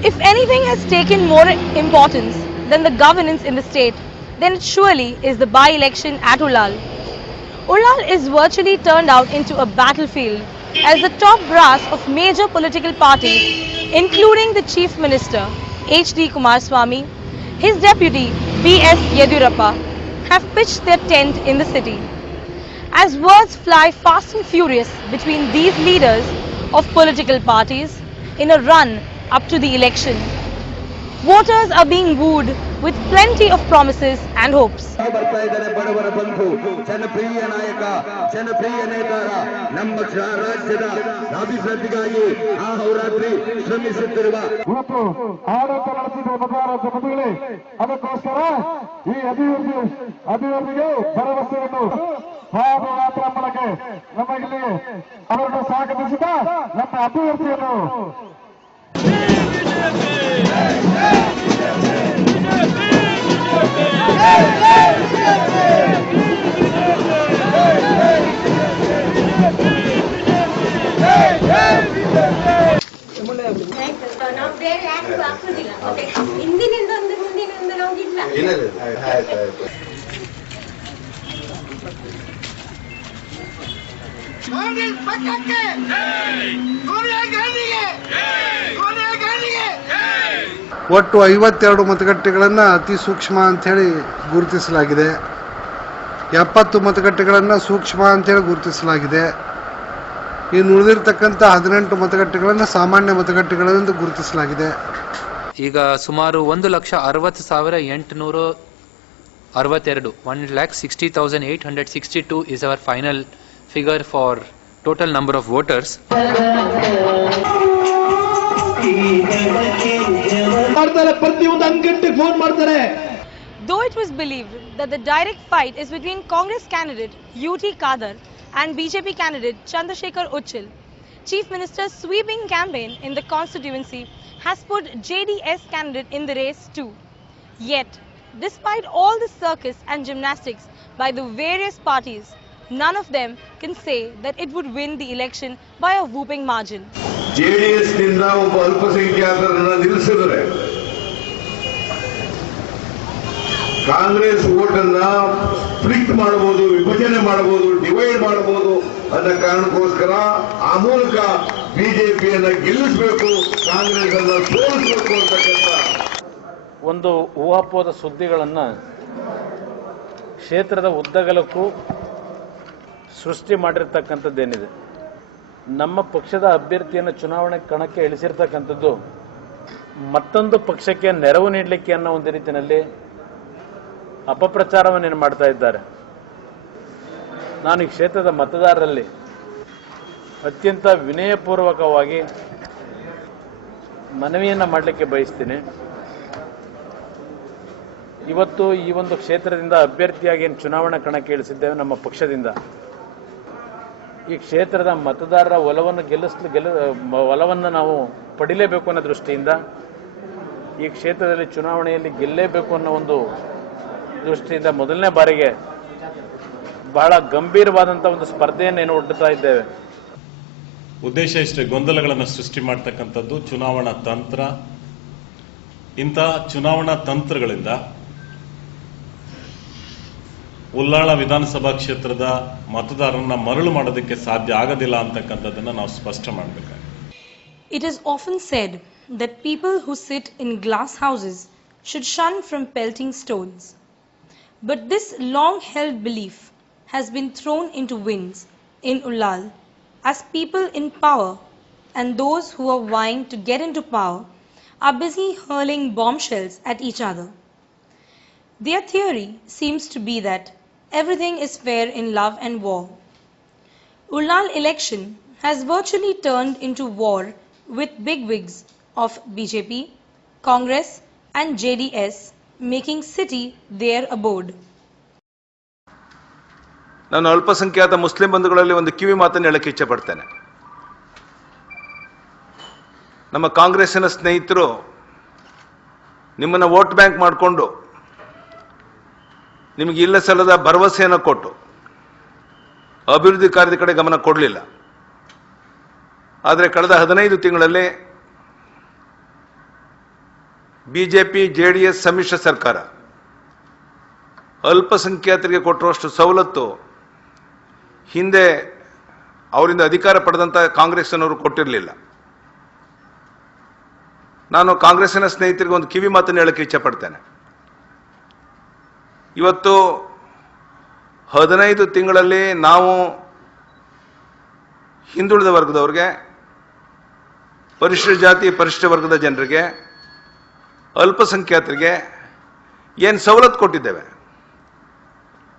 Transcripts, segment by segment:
If anything has taken more importance than the governance in the state, then it surely is the by-election at Ullal. Ullal is virtually turned out into a battlefield as the top brass of major political parties, including the Chief Minister H.D. Kumaraswamy, his deputy B.S. Yediyurappa, have pitched their tent in the city. As words fly fast and furious between these leaders of political parties in a run up to the election, voters are being wooed with plenty of promises and hopes. ಜನಪ್ರಿಯ ನಾಯಕ ಜನಪ್ರಿಯ ನೇತಾರ ನಮ್ಮ ರಾಜ್ಯದ ಅಭಿವೃದ್ಧಿಗಾಗಿ ಅಹೋರಾತ್ರಿ ಶ್ರಮಿಸುತ್ತಿರುವ ಇವತ್ತು ಆಡಳಿತ ನಡೆಸಿದ ಮತದಾರರೇ ಅದಕ್ಕೋಸ್ಕರ ಈ ಅಭಿವೃದ್ಧಿಗೆ ಭರವಸೆಯನ್ನು ಪಾದಯಾತ್ರೆ ಮೂಲಕ ನಮಗಿಲ್ಲಿ ಅವರನ್ನು ಸ್ವಾಗತಿಸಿದ ನಮ್ಮ ಅಭಿವೃದ್ಧಿಯನ್ನು ಒಟ್ಟು 52 ಮತಗಟ್ಟೆಗಳನ್ನು ಅತಿ ಸೂಕ್ಷ್ಮ ಅಂತ ಹೇಳಿ ಗುರುತಿಸಲಾಗಿದೆ. 70 ಮತಗಟ್ಟೆಗಳನ್ನು ಸೂಕ್ಷ್ಮ ಅಂತ ಹೇಳಿ ಗುರುತಿಸಲಾಗಿದೆ. ಇನ್ನು ಉಳಿದಿರತಕ್ಕಂಥ 18 ಮತಗಟ್ಟೆಗಳನ್ನು ಸಾಮಾನ್ಯ ಮತಗಟ್ಟೆಗಳೆಂದು ಗುರುತಿಸಲಾಗಿದೆ. ಈಗ ಸುಮಾರು 1,60,862 1,60,862 is our final figure for total number of voters. Though it was believed that the direct fight is between Congress candidate UT Khadar and BJP candidate Chandrasekhar Uchil, Chief Minister's sweeping campaign in the constituency has put JDS candidate in the race too. Yet, despite all the circus and gymnastics by the various parties, none of them can say that it would win the election by a whooping margin. JDS ನಿಂದ ಒಬ್ಬ ಅಲ್ಪಸಂಖ್ಯಾತರನ್ನು ನಿಲ್ಲಿಸಿದರೆ Congress ವೋಟನ್ನ split ಮಾಡಬಹುದು, ವಿಭಜನೆ ಮಾಡಬಹುದು, divide ಮಾಡಬಹುದು ಅನ್ನೋ ಕಾರಣಕ್ಕೋಸ್ಕರ ಆ ಮೂಲಕ ಬಿಜೆಪಿಯನ್ನ ಗೆಲ್ಲಿಸಬೇಕು, ಕಾಂಗ್ರೆಸ್ ಅನ್ನ ಸೋಲಿಸಬೇಕು ಅಂತಕ್ಕಂಥ ಒಂದು ಊಹಾಪೋದ ಸುದ್ದಿಗಳನ್ನು ಕ್ಷೇತ್ರದ ಉದ್ದಗಲಕ್ಕೂ ಸೃಷ್ಟಿ ಮಾಡಿರ್ತಕ್ಕಂಥದ್ದೇನಿದೆ. ನಮ್ಮ ಪಕ್ಷದ ಅಭ್ಯರ್ಥಿಯನ್ನು ಚುನಾವಣೆ ಕಣಕ್ಕೆ ಇಳಿಸಿರ್ತಕ್ಕಂಥದ್ದು ಮತ್ತೊಂದು ಪಕ್ಷಕ್ಕೆ ನೆರವು ನೀಡಲಿಕ್ಕೆ ಅನ್ನೋ ಒಂದು ರೀತಿಯಲ್ಲಿ ಅಪಪ್ರಚಾರವನ್ನು ಮಾಡ್ತಾ ಇದ್ದಾರೆ. ನಾನು ಈ ಕ್ಷೇತ್ರದ ಮತದಾರರಲ್ಲಿ ಅತ್ಯಂತ ವಿನಯಪೂರ್ವಕವಾಗಿ ಮನವಿಯನ್ನು ಮಾಡಲಿಕ್ಕೆ ಬಯಸ್ತೀನಿ. ಇವತ್ತು ಈ ಒಂದು ಕ್ಷೇತ್ರದಿಂದ ಅಭ್ಯರ್ಥಿಯಾಗಿ ಏನು ಚುನಾವಣಾ ಕಣಕ್ಕೆ ಇಳಿಸಿದ್ದೇವೆ ನಮ್ಮ ಪಕ್ಷದಿಂದ, ಈ ಕ್ಷೇತ್ರದ ಮತದಾರರ ಒಲವನ್ನು ನಾವು ಪಡಿಲೇಬೇಕು ಅನ್ನೋ ದೃಷ್ಟಿಯಿಂದ ಈ ಕ್ಷೇತ್ರದಲ್ಲಿ ಚುನಾವಣೆಯಲ್ಲಿ ಗೆಲ್ಲೇಬೇಕು ಅನ್ನೋ ಒಂದು ದೃಷ್ಟಿಯಿಂದ ಮೊದಲನೇ ಬಾರಿಗೆ ಬಹಳ ಗಂಭೀರವಾದಂಥ ಒಂದು ಸ್ಪರ್ಧೆಯನ್ನು ಒಡ್ಡುತ್ತಾ ಇದ್ದೇವೆ. ಉದ್ದೇಶ ಇಷ್ಟೇ, ಗೊಂದಲಗಳನ್ನು ಸೃಷ್ಟಿ ಮಾಡ್ತಕ್ಕಂಥದ್ದು ಚುನಾವಣಾ ತಂತ್ರ. ಇಂತಹ ಚುನಾವಣಾ ತಂತ್ರಗಳಿಂದ ಉಲ್ಲಾಳ ವಿಧಾನಸಭಾ ಕ್ಷೇತ್ರದ ಮತದಾರರನ್ನ ಮರಳು ಮಾಡೋದಕ್ಕೆ ಸಾಧ್ಯ ಆಗೋದಿಲ್ಲ ಅಂತಕ್ಕಂಥದ್ದನ್ನು ನಾವು ಸ್ಪಷ್ಟ ಮಾಡಬೇಕಾಗಿದೆ. It is often said that people who sit in glass houses should shun from pelting stones. But this long-held belief has been thrown into winds in Ullal as people in power and those who are vying to get into power are busy hurling bombshells at each other. Their theory seems to be that everything is fair in love and war. Ullal election has virtually turned into war with bigwigs of BJP, Congress and JDS making city their abode. ನಾನು ಅಲ್ಪಸಂಖ್ಯಾತ Muslim ಬಂಧುಗಳಲ್ಲಿ ಒಂದು ಕಿವಿ ಮಾತನ್ನು ಹೇಳಕ್ಕೆ ಇಚ್ಛೆ ಪಡ್ತೇನೆ. ನಮ್ಮ ಕಾಂಗ್ರೆಸ್ಸಿನ ಸ್ನೇಹಿತರು ನಿಮ್ಮನ್ನ ವೋಟ್ ಬ್ಯಾಂಕ್ ಮಾಡಿಕೊಂಡು ನಿಮಗೆ ಇಲ್ಲ ಸಲ್ಲದ ಭರವಸೆಯನ್ನು ಕೊಟ್ಟು ಅಭಿವೃದ್ಧಿ ಕಾರ್ಯದ ಕಡೆ ಗಮನ ಕೊಡಲಿಲ್ಲ. ಆದರೆ ಕಳೆದ 15 ತಿಂಗಳಲ್ಲಿ ಬಿಜೆಪಿ ಜೆಡಿಎಸ್ ಸಮ್ಮಿಶ್ರ ಸರ್ಕಾರ ಅಲ್ಪಸಂಖ್ಯಾತರಿಗೆ ಕೊಟ್ಟಿರುವಷ್ಟು ಸವಲತ್ತು ಹಿಂದೆ ಅವರಿಂದ ಅಧಿಕಾರ ಪಡೆದಂಥ ಕಾಂಗ್ರೆಸ್ನವರು ಕೊಟ್ಟಿರಲಿಲ್ಲ. ನಾನು ಕಾಂಗ್ರೆಸ್ಸಿನ ಸ್ನೇಹಿತರಿಗೆ ಒಂದು ಕಿವಿ ಮಾತನ್ನು ಹೇಳಕ್ಕೆ ಇಚ್ಛಪಡ್ತೇನೆ. ಇವತ್ತು 15 ತಿಂಗಳಲ್ಲಿ ನಾವು ಹಿಂದುಳಿದ ವರ್ಗದವರಿಗೆ, ಪರಿಶಿಷ್ಟ ಜಾತಿ ಪರಿಶಿಷ್ಟ ವರ್ಗದ ಜನರಿಗೆ, ಅಲ್ಪಸಂಖ್ಯಾತರಿಗೆ ಏನು ಸವಲತ್ತು ಕೊಟ್ಟಿದ್ದೇವೆ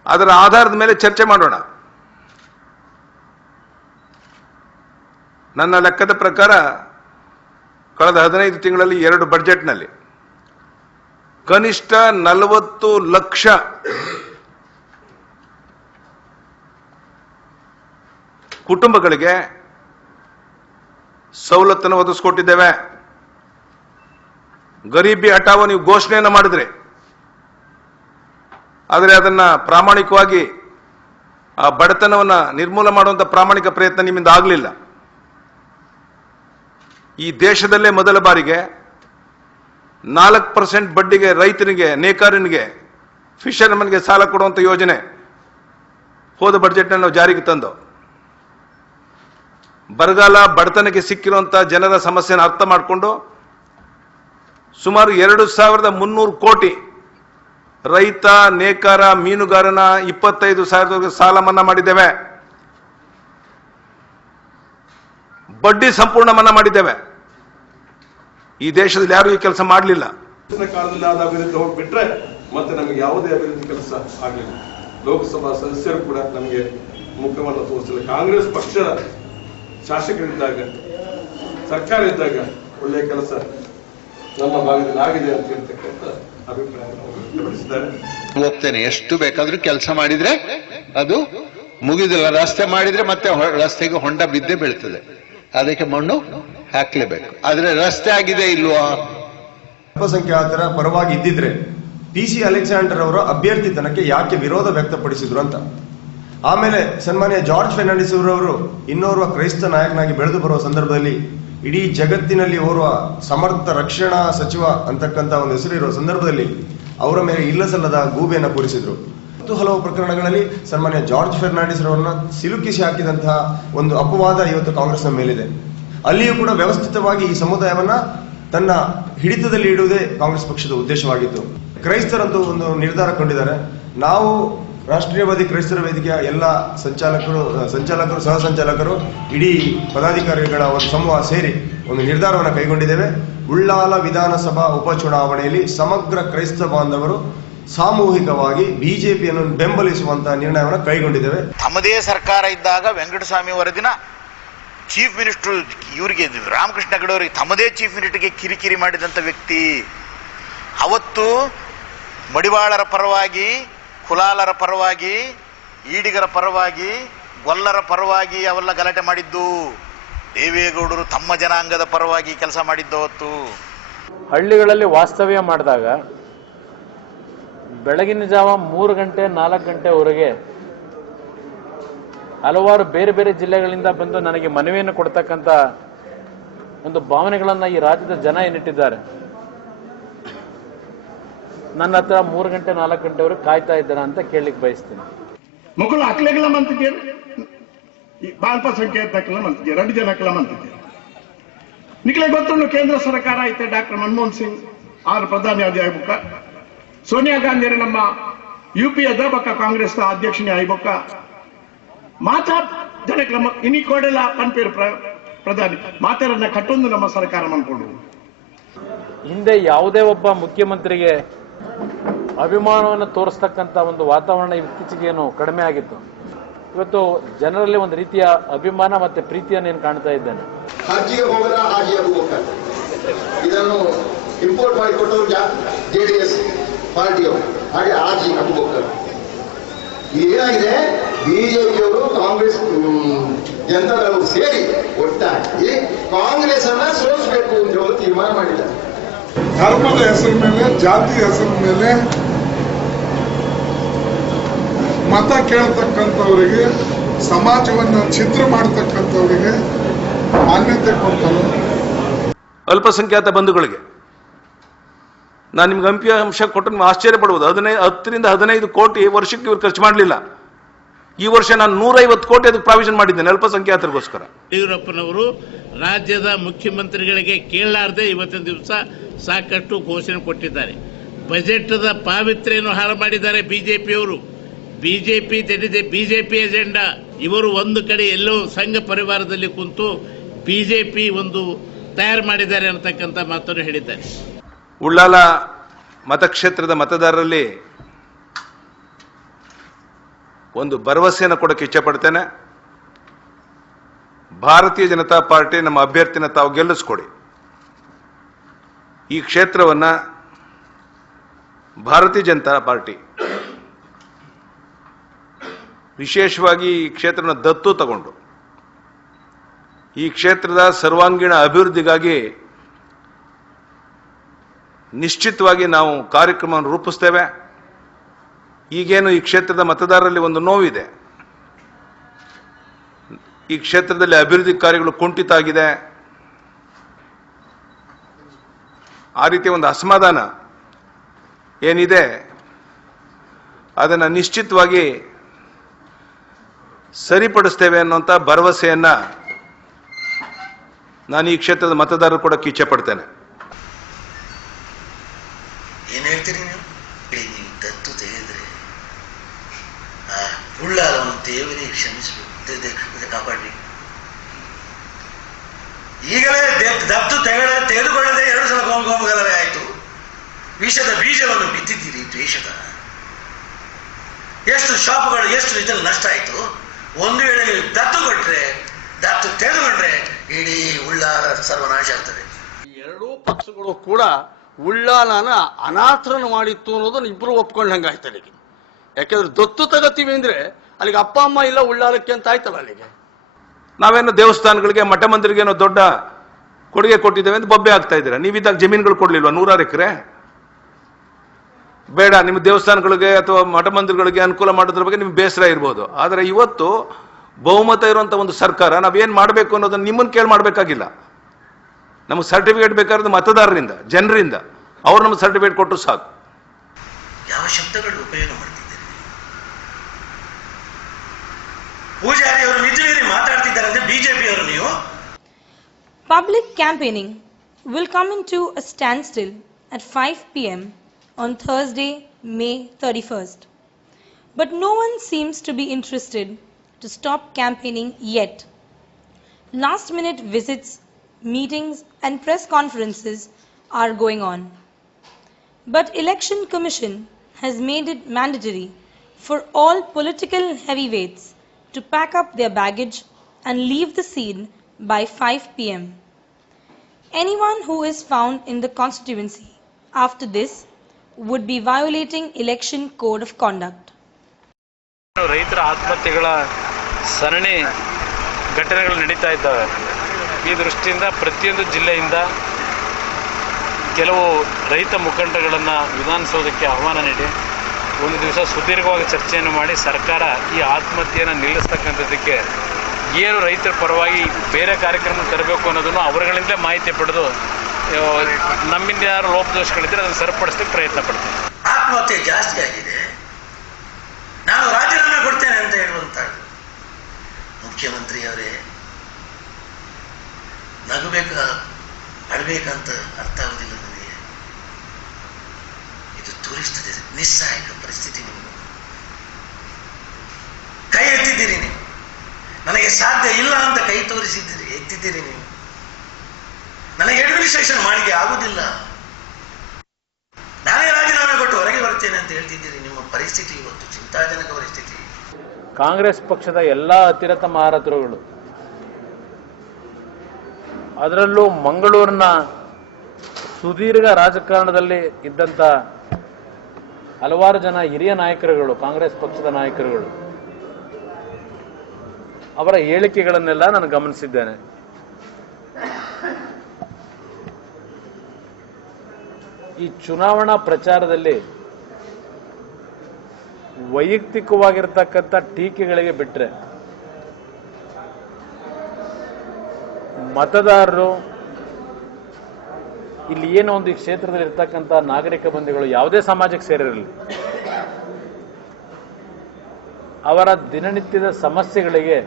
ಅದರ ಆಧಾರದ ಮೇಲೆ ಚರ್ಚೆ ಮಾಡೋಣ. ನನ್ನ ಲೆಕ್ಕದ ಪ್ರಕಾರ ಕಳೆದ 15 ತಿಂಗಳಲ್ಲಿ 2 ಬಜೆಟ್ನಲ್ಲಿ ಕನಿಷ್ಠ 40 ಲಕ್ಷ ಕುಟುಂಬಗಳಿಗೆ ಸವಲತ್ತನ್ನು ಒದಗಿಸಿಕೊಟ್ಟಿದ್ದೇವೆ. ಗರೀಬಿ ಹಠಾವೋ ನೀವು ಘೋಷಣೆಯನ್ನು ಮಾಡಿದ್ರೆ, ಆದರೆ ಅದನ್ನ ಪ್ರಾಮಾಣಿಕವಾಗಿ ಆ ಬಡತನವನ್ನು ನಿರ್ಮೂಲ ಮಾಡುವಂಥ ಪ್ರಾಮಾಣಿಕ ಪ್ರಯತ್ನ ನಿಮ್ಮಿಂದ ಆಗಲಿಲ್ಲ. ಈ ದೇಶದಲ್ಲೇ ಮೊದಲ ಬಾರಿಗೆ 4% ಬಡ್ಡಿಗೆ ರೈತನಿಗೆ, ನೇಕಾರನಿಗೆ, ಫಿಷರ್ಮನ್ಗೆ ಸಾಲ ಕೊಡುವಂಥ ಯೋಜನೆ ಹೋದ ಬಜೆಟ್ನಲ್ಲಿ ನಾವು ಜಾರಿಗೆ ತಂದು ಬರಗಾಲ ಬಡತನಕ್ಕೆ ಸಿಕ್ಕಿರುವಂಥ ಜನರ ಸಮಸ್ಯೆಯನ್ನು ಅರ್ಥ ಮಾಡಿಕೊಂಡು ಸುಮಾರು 2,300 ಕೋಟಿ ರೈತ, ನೇಕಾರ, ಮೀನುಗಾರನ 25,000 ಸಾಲ ಮನ್ನಾ ಮಾಡಿದ್ದೇವೆ. ಬಡ್ಡಿ ಸಂಪೂರ್ಣ ಮನ್ನಾ ಮಾಡಿದ್ದೇವೆ. ಈ ದೇಶದಲ್ಲಿ ಯಾರು ಈ ಕೆಲಸ ಮಾಡಲಿಲ್ಲ. ಕಾಲದಲ್ಲಿ ಆದ ಅಭಿವೃದ್ಧಿ ಹೋಗ್ಬಿಟ್ರೆ ಮತ್ತೆ ನಮಗೆ ಯಾವುದೇ ಅಭಿವೃದ್ಧಿ ಕೆಲಸ ಆಗಲಿಲ್ಲ. ಲೋಕಸಭಾ ಸದಸ್ಯರು ಕೂಡ ನಮಗೆ ಮುಖವನ್ನು ತೋರಿಸಿಲ್ಲ. ಕಾಂಗ್ರೆಸ್ ಪಕ್ಷದ ಶಾಸಕರಿದ್ದಾಗ, ಸರ್ಕಾರ ಇದ್ದಾಗ ಒಳ್ಳೆಯ ಕೆಲಸ ನಮ್ಮ ಭಾಗದಲ್ಲಿ ಆಗಿದೆ ಅಂತ ಹೇಳ್ತಕ್ಕಂಥ ಅಭಿಪ್ರಾಯವನ್ನು ವ್ಯಕ್ತಪಡಿಸಿದ್ದಾರೆ. ಹೋಗ್ತೇನೆ, ಎಷ್ಟು ಬೇಕಾದ್ರೂ ಕೆಲಸ ಮಾಡಿದ್ರೆ ಅದು ಮುಗಿದಿಲ್ಲ. ರಸ್ತೆ ಮಾಡಿದ್ರೆ ಮತ್ತೆ ರಸ್ತೆಗೆ ಹೊಂಡ ಬಿದ್ದೇ ಬೀಳ್ತದೆ, ಅದಕ್ಕೆ ಮಣ್ಣು ಹಾಕ್ಲೇಬೇಕು. ಆದ್ರೆ ರಸ್ತೆ ಆಗಿದೆ ಇಲ್ವಾ? ಅಲ್ಪಸಂಖ್ಯಾತರ ಪರವಾಗಿ ಇದ್ದಿದ್ರೆ PC ಅಲೆಕ್ಸಾಂಡರ್ ಅವರ ಅಭ್ಯರ್ಥಿತನಕ್ಕೆ ಯಾಕೆ ವಿರೋಧ ವ್ಯಕ್ತಪಡಿಸಿದ್ರು ಅಂತ. ಆಮೇಲೆ ಸನ್ಮಾನ್ಯ ಜಾರ್ಜ್ ಫೆರ್ನಾಂಡಿಸ್ ಅವರವರು ಇನ್ನೋರ್ವ ಕ್ರೈಸ್ತ ನಾಯಕನಾಗಿ ಬೆಳೆದು ಬರುವ ಸಂದರ್ಭದಲ್ಲಿ ಇಡೀ ಜಗತ್ತಿನಲ್ಲಿ ಓರ್ವ ಸಮರ್ಥ ರಕ್ಷಣಾ ಸಚಿವ ಅಂತಕ್ಕಂಥ ಒಂದು ಹೆಸರಿರುವ ಸಂದರ್ಭದಲ್ಲಿ ಅವರ ಮೇಲೆ ಇಲ್ಲಸಲ್ಲದ ಗೂಬೆಯನ್ನು ಕೂರಿಸಿದ್ರು. ಹಲವು ಪ್ರಕರಣಗಳಲ್ಲಿ ಸನ್ಮಾನ್ಯ ಜಾರ್ಜ್ ಫೆರ್ನಾಂಡಿಸ್ ಅವರನ್ನ ಸಿಲುಕಿಸಿ ಹಾಕಿದಂತಹ ಒಂದು ಅಪವಾದ ಇವತ್ತು ಕಾಂಗ್ರೆಸ್ನ ಮೇಲಿದೆ. ಅಲ್ಲಿಯೂ ಕೂಡ ವ್ಯವಸ್ಥಿತವಾಗಿ ಈ ಸಮುದಾಯವನ್ನ ತನ್ನ ಹಿಡಿತದಲ್ಲಿ ಇಡುವುದೇ ಕಾಂಗ್ರೆಸ್ ಪಕ್ಷದ ಉದ್ದೇಶವಾಗಿತ್ತು. ಕ್ರೈಸ್ತರಂತೂ ಒಂದು ನಿರ್ಧಾರ ಕೊಂಡಿದ್ದಾರೆ. ನಾವು ರಾಷ್ಟ್ರೀಯವಾದಿ ಕ್ರೈಸ್ತರ ವೇದಿಕೆಯ ಎಲ್ಲ ಸಂಚಾಲಕರು, ಸಹ ಸಂಚಾಲಕರು, ಇಡೀ ಪದಾಧಿಕಾರಿಗಳ ಒಂದು ಸಮೂಹ ಸೇರಿ ಒಂದು ನಿರ್ಧಾರವನ್ನು ಕೈಗೊಂಡಿದ್ದೇವೆ. ಉಳ್ಳಾಲ ವಿಧಾನಸಭಾ ಉಪಚುನಾವಣೆಯಲ್ಲಿ ಸಮಗ್ರ ಕ್ರೈಸ್ತ ಬಾಂಧವರು ಸಾಮೂಹಿಕವಾಗಿ ಬಿಜೆಪಿಯನ್ನು ಬೆಂಬಲಿಸುವಂತಹ ನಿರ್ಣಯವನ್ನು ಕೈಗೊಂಡಿದ್ದೇವೆ. ತಮ್ಮದೇ ಸರ್ಕಾರ ಇದ್ದಾಗ ವೆಂಕಟಸ್ವಾಮಿ ವರದಿನ ಚೀಫ್ ಮಿನಿಸ್ಟರ್ ಇವರಿಗೆ, ರಾಮಕೃಷ್ಣ ಹೆಗಡೆ ಅವರಿಗೆ ತಮ್ಮದೇ ಚೀಫ್ ಮಿನಿಸ್ಟರ್ಗೆ ಕಿರಿಕಿರಿ ಮಾಡಿದಂಥ ವ್ಯಕ್ತಿ. ಅವತ್ತು ಮಡಿವಾಳರ ಪರವಾಗಿ, ಕುಲಾಲರ ಪರವಾಗಿ, ಈಡಿಗರ ಪರವಾಗಿ, ಗೊಲ್ಲರ ಪರವಾಗಿ ಅವೆಲ್ಲ ಗಲಾಟೆ ಮಾಡಿದ್ದು. ದೇವೇಗೌಡರು ತಮ್ಮ ಜನಾಂಗದ ಪರವಾಗಿ ಕೆಲಸ ಮಾಡಿದ್ದು. ಅವತ್ತು ಹಳ್ಳಿಗಳಲ್ಲಿ ವಾಸ್ತವ್ಯ ಮಾಡಿದಾಗ ಬೆಳಗಿನ ಜಾವ 3 ಗಂಟೆ 4 ಗಂಟೆವರೆಗೆ ಹಲವಾರು ಬೇರೆ ಬೇರೆ ಜಿಲ್ಲೆಗಳಿಂದ ಬಂದು ನನಗೆ ಮನವಿಯನ್ನು ಕೊಡ್ತಕ್ಕಂಥ ಒಂದು ಭಾವನೆಗಳನ್ನ ಈ ರಾಜ್ಯದ ಜನ ಏನಿಟ್ಟಿದ್ದಾರೆ. ನನ್ನ ಹತ್ರ 3 ಗಂಟೆ 4 ಗಂಟೆವರೆಗೆ ಕಾಯ್ತಾ ಇದ್ದಾರ ಅಂತ ಕೇಳಲಿಕ್ಕೆ ಬಯಸ್ತೀನಿ. ಮಕ್ಕಳು ಅಕ್ಲೆಗಳ ಮಂತಿದ್ದೀರಿ, ಅಲ್ಪಸಂಖ್ಯಾತಕ್ಕೆಲ್ಲ ಮಂತಿದ್ದೀರಿ, 2 ಜನಕ್ಕೆಲ್ಲ ಮಂತಿದ್ದೀರಿ. ನಿಕ್ಲೆ ಗೊತ್ತುಂಡು ಕೇಂದ್ರ ಸರ್ಕಾರ ಐತೆ ಡಾಕ್ಟರ್ ಮನಮೋಹನ್ ಸಿಂಗ್ ಆರು ಪ್ರಧಾನಿ ಆಗ್ಬೇಕ, ಸೋನಿಯಾ ಗಾಂಧಿ ನಮ್ಮ UPದ ಬಕ್ಕ ಕಾಂಗ್ರೆಸ್ ಅಧ್ಯಕ್ಷನೇ ಆಗ್ಬೇಕ. ಮಾತಾ ಜನಕ್ಕೆ ಇನಿ ಕೋಡೆಲ್ಲ ಪನ್ಪೇರು ಪ್ರಧಾನಿ ಮಾತಾರನ್ನ ಕಟ್ಟೊಂದು ನಮ್ಮ ಸರ್ಕಾರ ಮಾಡ್ಕೊಂಡು. ಹಿಂದೆ ಯಾವುದೇ ಒಬ್ಬ ಮುಖ್ಯಮಂತ್ರಿಗೆ ಅಭಿಮಾನವನ್ನು ತೋರಿಸ್ತಕ್ಕಂಥ ಒಂದು ವಾತಾವರಣ ಇತ್ತೀಚೆಗೆ ಏನು ಕಡಿಮೆ ಆಗಿತ್ತು. ಇವತ್ತು ಜನರಲ್ಲಿ ಒಂದು ರೀತಿಯ ಅಭಿಮಾನ ಮತ್ತೆ ಪ್ರೀತಿಯನ್ನು ಏನು ಕಾಣ್ತಾ ಇದ್ದೇನೆ. ಹಾಜಿಗೆ ಹೋಗದ ಹಾಜಿ ಅಬೂಬಕರ್, ಇದನ್ನು ಇಂಪೋರ್ಟ್ ಮಾಡಿಕೊಟ್ಟವರು JDS ಪಾರ್ಟಿಯವರು, ಹಾಗೆ ಹಾಜಿ ಅಬೂಬಕರ್. ಏನಾಗಿದೆ, ಬಿಜೆಪಿಯವರು ಕಾಂಗ್ರೆಸ್ ಜನತಾದಳವು ಸೇರಿ ಒಟ್ಟಾಗಿ ಕಾಂಗ್ರೆಸ್ ಅನ್ನ ಸೋಲಿಸಬೇಕು ಅಂತ ಹೇಳಿ ತೀರ್ಮಾನ ಮಾಡಿದ್ದಾರೆ. ಧರ್ಮದ ಹೆಸರ ಮೇಲೆ, ಜಾತಿ ಹೆಸರ ಮೇಲೆ ಮತ ಕೇಳ್ತಕ್ಕಂಥವರಿಗೆ, ಸಮಾಜವನ್ನು ಛಿದ್ರ ಮಾಡತಕ್ಕಂಥವರಿಗೆ ಮಾನ್ಯತೆ ಕೊಡ್ತಾರೆ. ಅಲ್ಪಸಂಖ್ಯಾತ ಬಂಧುಗಳಿಗೆ ನಾನು ನಿಮ್ಗೆ ಅಂಶ ಕೊಟ್ಟು ನೀವು ಆಶ್ಚರ್ಯ ಪಡ್ಬೋದು. 10 ರಿಂದ 15 ಕೋಟಿ ವರ್ಷಕ್ಕೆ ಇವ್ರು ಖರ್ಚು ಮಾಡಲಿಲ್ಲ. ಈ ವರ್ಷ ನಾನು 150 ಕೋಟಿ ಅದಕ್ಕೆ ಪ್ರಾವಿಷನ್ ಮಾಡಿದ್ದೇನೆ ಅಲ್ಪಸಂಖ್ಯಾತರಿಗೋಸ್ಕರ. ಯಡಿಯೂರಪ್ಪನವರು ರಾಜ್ಯದ ಮುಖ್ಯಮಂತ್ರಿಗಳಿಗೆ ಕೇಳಲಾರದೆ ಇವತ್ತಿನ ದಿವಸ ಸಾಕಷ್ಟು ಘೋಷಣೆ ಕೊಟ್ಟಿದ್ದಾರೆ. ಬಜೆಟ್ದ ಪಾವಿತ್ರ್ಯವನ್ನು ಹಾಳು ಮಾಡಿದ್ದಾರೆ ಬಿಜೆಪಿಯವರು. BJP agenda. ಇವರು ಒಂದು ಕಡೆ ಎಲ್ಲೋ ಸಂಘ ಪರಿವಾರದಲ್ಲಿ ಕುಂತು ಬಿಜೆಪಿ ಒಂದು ತಯಾರು ಮಾಡಿದ್ದಾರೆ ಅನ್ನತಕ್ಕಂಥ ಮಾತನ್ನು ಹೇಳಿದ್ದಾರೆ. ಉಳ್ಳಾಲ ಮತಕ್ಷೇತ್ರದ ಮತದಾರರಲ್ಲಿ ಒಂದು ಭರವಸೆಯನ್ನು ಕೊಡಕ್ಕೆ ಇಚ್ಛೆ ಪಡ್ತೇನೆ. ಭಾರತೀಯ ಜನತಾ ಪಾರ್ಟಿ ನಮ್ಮ ಅಭ್ಯರ್ಥಿನ ತಾವು ಗೆಲ್ಲಿಸ್ಕೊಡಿ. ಈ ಕ್ಷೇತ್ರವನ್ನ ಭಾರತೀಯ ಜನತಾ ಪಾರ್ಟಿ ವಿಶೇಷವಾಗಿ ಈ ಕ್ಷೇತ್ರನ ದತ್ತು ತಗೊಂಡು ಈ ಕ್ಷೇತ್ರದ ಸರ್ವಾಂಗೀಣ ಅಭಿವೃದ್ಧಿಗಾಗಿ ನಿಶ್ಚಿತವಾಗಿ ನಾವು ಕಾರ್ಯಕ್ರಮವನ್ನು ರೂಪಿಸ್ತೇವೆ. ಈಗೇನು ಈ ಕ್ಷೇತ್ರದ ಮತದಾರರಲ್ಲಿ ಒಂದು ನೋವಿದೆ. ಈ ಕ್ಷೇತ್ರದಲ್ಲಿ ಅಭಿವೃದ್ಧಿ ಕಾರ್ಯಗಳು ಕುಂಠಿತ ಆಗಿದೆ. ಆ ರೀತಿಯ ಒಂದು ಅಸಮಾಧಾನ ಏನಿದೆ ಅದನ್ನು ನಿಶ್ಚಿತವಾಗಿ ಸರಿಪಡಿಸ್ತೇವೆ ಅನ್ನುವಂಥ ಭರವಸೆಯನ್ನ ನಾನು ಈ ಕ್ಷೇತ್ರದ ಮತದಾರರು ಕೊಡಕ್ಕೆ ಇಚ್ಛೆ ಪಡ್ತೇನೆ. ಏನ್ ಹೇಳ್ತೀರಿ ನೀವು? ದತ್ತು ತೆಗೆದ್ರೆ ಉಳ್ಳಾಲವನ್ನು ದೇವರೇ ಕ್ಷಮಿಸಬೇಕು, ಕಾಪಾಡಬೇಕು. ಈಗಲೇ ದತ್ತು ತೆಗೆದುಕೊಳ್ಳದೆ 2 ಸಲ ಗೋಮಗಲಭೆ ಆಯಿತು. ವಿಷದ ಬೀಜವನ್ನು ಬಿತ್ತಿದ್ದೀರಿ ದ್ವೇಷದ. ಎಷ್ಟು ಶಾಪ್ಗಳು ಎಷ್ಟು ಇದರಲ್ಲಿ ನಷ್ಟ ಆಯಿತು. ಒಂದು ವೇಳೆ ನೀವು ದತ್ತು ಕೊಟ್ರೆ, ದತ್ತು ತೆಗೆದುಕೊಂಡ್ರೆ ಇಡೀ ಉಳ್ಳಾಲ ಸರ್ವನಾಶ ಆಗ್ತದೆ. ಎರಡೂ ಪಕ್ಷಗಳು ಕೂಡ ಉಳ್ಳಾಲನ ಅನಾಥರನ್ನು ಮಾಡಿತ್ತು ಅನ್ನೋದನ್ನ ಇಬ್ರು ಒಪ್ಕೊಂಡಂಗೆ ಅಲ್ಲಿಗೆ. ಯಾಕೆಂದ್ರೆ ದತ್ತು ತಗತೀವಿ ಅಂದ್ರೆ ಅಲ್ಲಿಗೆ ಅಪ್ಪ ಅಮ್ಮ ಇಲ್ಲ ಉಳ್ಳಾಲಕ್ಕೆ ಅಂತ ಆಯ್ತಲ್ಲ. ಅಲ್ಲಿಗೆ ನಾವೇನು ದೇವಸ್ಥಾನಗಳಿಗೆ ಮಠ ಮಂದಿರಿಗೆ ಏನೋ ದೊಡ್ಡ ಕೊಡುಗೆ ಕೊಟ್ಟಿದ್ದೇವೆ ಅಂತ ಬೊಬ್ಬೆ ಆಗ್ತಾ ಇದ್ದೀರಾ. ನೀವಿದ್ದಾಗ ಜಮೀನುಗಳು ಕೊಡ್ಲಿಲ್ವಾ 100 ಎಕರೆ? ಬೇಡ, ನಿಮ್ಮ ದೇವಸ್ಥಾನಗಳಿಗೆ ಅಥವಾ ಮಠ ಮಂದಿರಗಳಿಗೆ ಅನುಕೂಲ ಮಾಡೋದ್ರ ಬಗ್ಗೆ ನಿಮ್ಗೆ ಬೇಸರ ಇರ್ಬೋದು. ಆದರೆ ಇವತ್ತು ಬಹುಮತ ಇರುವಂತ ಒಂದು ಸರ್ಕಾರ ನಾವೇನ್ ಮಾಡಬೇಕು ಅನ್ನೋದನ್ನ ನಿಮ್ಮನ್ನು ಕೇಳಿ ಮಾಡಬೇಕಾಗಿಲ್ಲ. ನಮಗೆ ಸರ್ಟಿಫಿಕೇಟ್ ಬೇಕಾದ್ರೆ ಮತದಾರರಿಂದ, ಜನರಿಂದ ಅವ್ರು ನಮ್ಗೆ ಸರ್ಟಿಫಿಕೇಟ್ ಕೊಟ್ಟರು ಸಾಕು. ಯಾವ ಶಬ್ದಗಳು ಉಪಯೋಗ ಮಾಡ್ತಿದ್ದಾರೆ? ಪೂಜಾರಿ ಅವರು ನಿಜವೇ ಮಾತಾಡ್ತಿದ್ದಾರೆ ಅಂದ್ರೆ ಬಿಜೆಪಿ ಅವರು ನೀವು. Public campaigning will come into a standstill at 5 p.m. on Thursday, May 31st. But no one seems to be interested to stop campaigning yet. Last-minute visits, meetings and press conferences are going on. But Election Commission has made it mandatory for all political heavyweights to pack up their baggage and leave the scene by 5 p.m. Anyone who is found in the constituency after this would be violating election code of conduct. ರೈತರ ಆತ್ಮಹತ್ಯೆಗಳ ಸರಣಿ ಘಟನೆಗಳು ನಡೀತಾ ಇದ್ದಾವೆ. ಈ ದೃಷ್ಟಿಯಿಂದ ಪ್ರತಿಯೊಂದು ಜಿಲ್ಲೆಯಿಂದ ಕೆಲವು ರೈತ ಮುಖಂಡಗಳನ್ನು ವಿಧಾನಸೌಧಕ್ಕೆ ಆಹ್ವಾನ ನೀಡಿ ಒಂದು ದಿವಸ ಸುದೀರ್ಘವಾಗಿ ಚರ್ಚೆಯನ್ನು ಮಾಡಿ ಸರ್ಕಾರ ಈ ಆತ್ಮಹತ್ಯೆಯನ್ನು ನಿಲ್ಲಿಸ್ತಕ್ಕಂಥದ್ದಕ್ಕೆ ಏನು ರೈತರ ಪರವಾಗಿ ಬೇರೆ ಕಾರ್ಯಕ್ರಮ ತರಬೇಕು ಅನ್ನೋದನ್ನು ಅವರುಗಳಿಂದಲೇ ಮಾಹಿತಿ ಪಡೆದು ನಮ್ಮಿಂದ ಯಾರು ಲೋಪದೋಷಗಳಿದ್ರೆ ಅದನ್ನು ಸರಿಪಡಿಸಲಿಕ್ಕೆ ಪ್ರಯತ್ನ ಪಡ್ತೀವಿ. ಆತ್ಮಹತ್ಯೆ ಜಾಸ್ತಿ ಆಗಿದೆ, ನಾನು ರಾಜೀನಾಮೆ ಕೊಡ್ತೇನೆ ಅಂತ ಹೇಳುವಂತ ಮುಖ್ಯಮಂತ್ರಿಯವರೇ, ನಗಬೇಕ ಅಳಬೇಕಂತ ಅರ್ಥ ಆಗುದಿಲ್ಲ ನನಗೆ. ಇದು ತೋರಿಸ್ತದೆ ನಿಸ್ಸಹಾಯಕ ಪರಿಸ್ಥಿತಿ. ನೀವು ಕೈ ಎತ್ತಿದ್ದೀರಿ, ನೀವು ನನಗೆ ಸಾಧ್ಯ ಇಲ್ಲ ಅಂತ ಕೈ ತೋರಿಸಿದ್ದೀರಿ, ಎತ್ತಿದ್ದೀರಿ. ನೀವು ನನಗೆ ಅಡ್ಮಿನಿಸ್ಟ್ರೇಷನ್ ಮಾಡಿಕೆ ಆಗುದಿಲ್ಲ, ನಾನೇ ರಾಜೀನಾಮೆ ಕೊಟ್ಟು ಹೊರಗೆ ಬರ್ತೇನೆ ಅಂತ ಹೇಳ್ತಿದ್ದೀರಿ. ನಿಮ್ಮ ಪರಿಸ್ಥಿತಿ ಇವತ್ತು ಚಿಂತಾಜನಕ ಪರಿಸ್ಥಿತಿ. ಕಾಂಗ್ರೆಸ್ ಪಕ್ಷದ ಎಲ್ಲ ಅತಿರಥ ಮಹಾರಥರುಗಳು, ಅದರಲ್ಲೂ ಮಂಗಳೂರಿನ ಸುದೀರ್ಘ ರಾಜಕಾರಣದಲ್ಲಿ ಇದ್ದಂಥ ಹಲವಾರು ಜನ ಹಿರಿಯ ನಾಯಕರುಗಳು, ಕಾಂಗ್ರೆಸ್ ಪಕ್ಷದ ನಾಯಕರುಗಳು, ಅವರ ಹೇಳಿಕೆಗಳನ್ನೆಲ್ಲ ನಾನು ಗಮನಿಸಿದ್ದೇನೆ. ಈ ಚುನಾವಣಾ ಪ್ರಚಾರದಲ್ಲಿ ವೈಯಕ್ತಿಕವಾಗಿರ್ತಕ್ಕಂಥ ಟೀಕೆಗಳಿಗೆ ಬಿಟ್ಟರೆ ಮತದಾರರು ಇಲ್ಲಿ ಏನೋ ಒಂದು ಈ ಕ್ಷೇತ್ರದಲ್ಲಿ ಇರ್ತಕ್ಕಂಥ ನಾಗರಿಕ ಬಂಧುಗಳು ಯಾವುದೇ ಸಮಾಜಕ್ಕೆ ಸೇರಿರಲಿ, ಅವರ ದಿನನಿತ್ಯದ ಸಮಸ್ಯೆಗಳಿಗೆ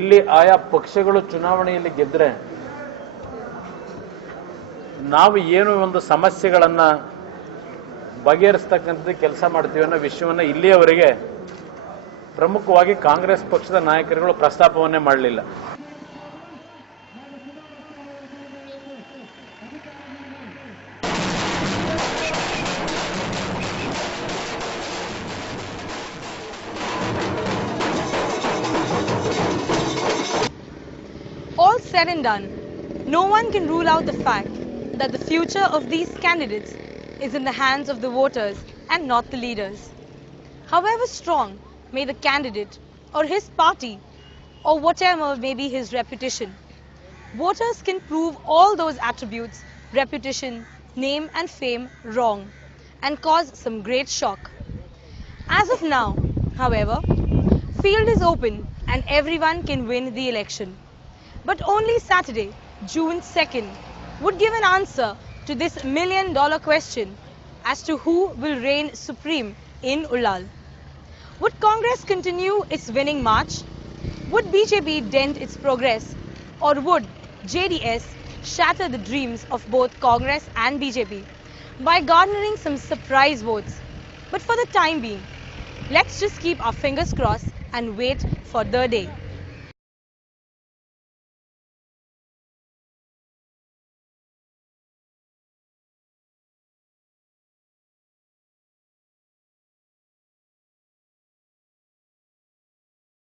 ಇಲ್ಲಿ ಆಯಾ ಪಕ್ಷಗಳು ಚುನಾವಣೆಯಲ್ಲಿ ಗೆದ್ರೆ ನಾವು ಏನು ಒಂದು ಸಮಸ್ಯೆಗಳನ್ನ ಬಗೆಹರಿಸ್ತಕ್ಕಂಥದ್ದು ಕೆಲಸ ಮಾಡ್ತೀವಿ ಅನ್ನೋ ವಿಷಯವನ್ನ ಇಲ್ಲಿಯವರೆಗೆ ಪ್ರಮುಖವಾಗಿ ಕಾಂಗ್ರೆಸ್ ಪಕ್ಷದ ನಾಯಕರುಗಳು ಪ್ರಸ್ತಾಪವನ್ನೇ ಮಾಡಲಿಲ್ಲ. All said and done, no one can rule out the fact that the future of these candidates is in the hands of the voters and not the leaders. However strong may the candidate or his party or whatever may be his reputation, voters can prove all those attributes, reputation, name and fame wrong and cause some great shock. As of now, however, field is open and everyone can win the election. But only Saturday, June 2nd, would give an answer to this million-dollar question as to who will reign supreme in Ullal. Would Congress continue its winning march? Would BJP dent its progress? Or would JDS shatter the dreams of both Congress and BJP by garnering some surprise votes? But for the time being, let's just keep our fingers crossed and wait for the day.